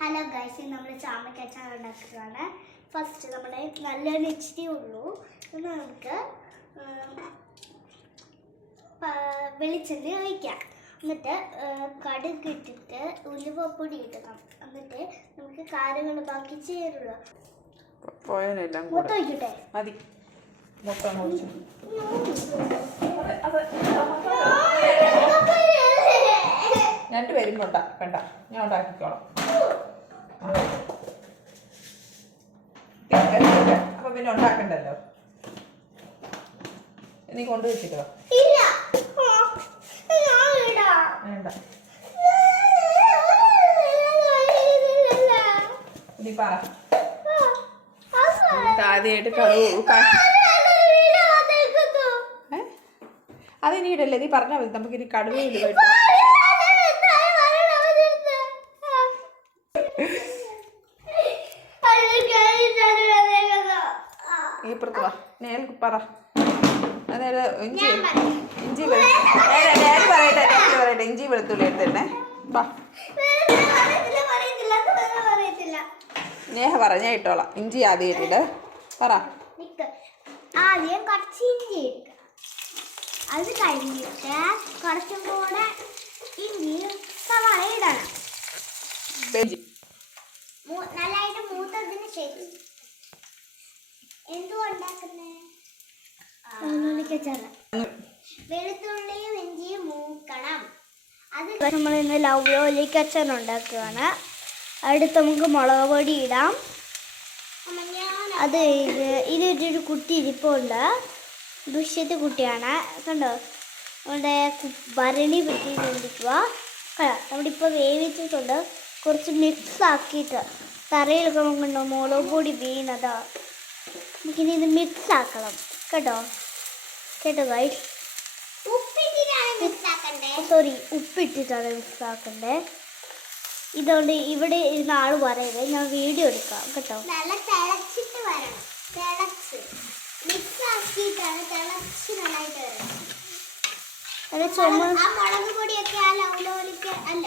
Hello guys, നമ്മൾ ചാമയ്ക്ക അച്ചാർ ഉണ്ടാക്കുകയാണ്. ഫസ്റ്റ് നമ്മുടെ നല്ലൊരു ഇച്ചിരി ഉള്ളൂ. നമുക്ക് വെളിച്ചെണ്ണ ഒഴിക്കാം. എന്നിട്ട് കടുക് ഇട്ടിട്ട് ഉലുവപ്പൊടി ഇടണം. എന്നിട്ട് നമുക്ക് കാര്യങ്ങൾ ബാക്കി ചേരുള്ളൂ. മൊത്തം ഒഴിക്കട്ടെ? മതി. രണ്ടുപേരും വേണ്ട, ഞാൻ ഉണ്ടാക്കിക്കോളാം. അപ്പൊ പിന്നെ ഉണ്ടാക്കണ്ടല്ലോ, നീ കൊണ്ടുവച്ചിട്ടോ? വേണ്ട, നീ പറ. ആദ്യമായിട്ട് അതിനി ഇടല്ലേ, നീ പറഞ്ഞാൽ മതി. നമുക്ക് ഇനി കടുവ ഇടുക. ഇപ്പുറത്ത് വാ, നേൽ പറ. അതായത് ഇഞ്ചി പറയട്ടെ, ഇഞ്ചി വെളുത്തുള്ളി എടുത്തന്നെ. വാ, നേഹ പറ, ഞാൻ ഇട്ടോളാം. ഇഞ്ചി ആദ്യം ഇട്ടിട്ട് പറ. ആദ്യം കുറച്ച് ഇഞ്ചി എടുക്കുക. അത് കഴിഞ്ഞിട്ട് കുറച്ചും കൂടെ ഇഞ്ചി സവാള ഇടണം. നല്ലതായിട്ട് മൂത്തതിന് ശേഷം എന്തുണ്ടാക്കുന്നേ? വെളുത്തുള്ളിയും ഇഞ്ചിയും മൂക്കണം. അത് നമ്മൾ ഇന്ന് ലവ്ലോലിക്ക് അച്ചാർ ഉണ്ടാക്കുകയാണ്. അടുത്ത് നമുക്ക് മുളക് പൊടി ഇടാം. അത് ഇതൊരു കുട്ടി ഇരിപ്പുണ്ട്, ദുഷ്യത്തെ കുട്ടിയാണ്, കണ്ടോ? നമ്മുടെ ഭരണി വെട്ടി കൊണ്ടിരിക്കുക. നമ്മുടെ ഇപ്പോൾ വേവിച്ചിട്ടുണ്ട്. കുറച്ച് മിക്സ് ആക്കിയിട്ട് തറയിലൊക്കെ നോക്കണ്ടോ മുളക് പൊടി വീണതാ. നമുക്കിനി ഇത് മിക്സ് ആക്കണം കേട്ടോ. ഗൈസ്, ഉപ്പിട്ടിട്ടാണ് മിക്സ് ആക്കണ്ടേ. ഇതുകൊണ്ട് ഇവിടെ ഇരുന്ന ആള് പറയുന്നത് ഞാൻ വീഡിയോ എടുക്കാം കേട്ടോ. നല്ല തിളച്ചിട്ട് വരണം. തിളച്ച് മിക്സ് ആക്കിയിട്ടാണ് തിളച്ച് നന്നായിട്ട് വരണം. മുളക് പൊടിയൊക്കെ ആ ലവ്ലോലിക്ക് അല്ല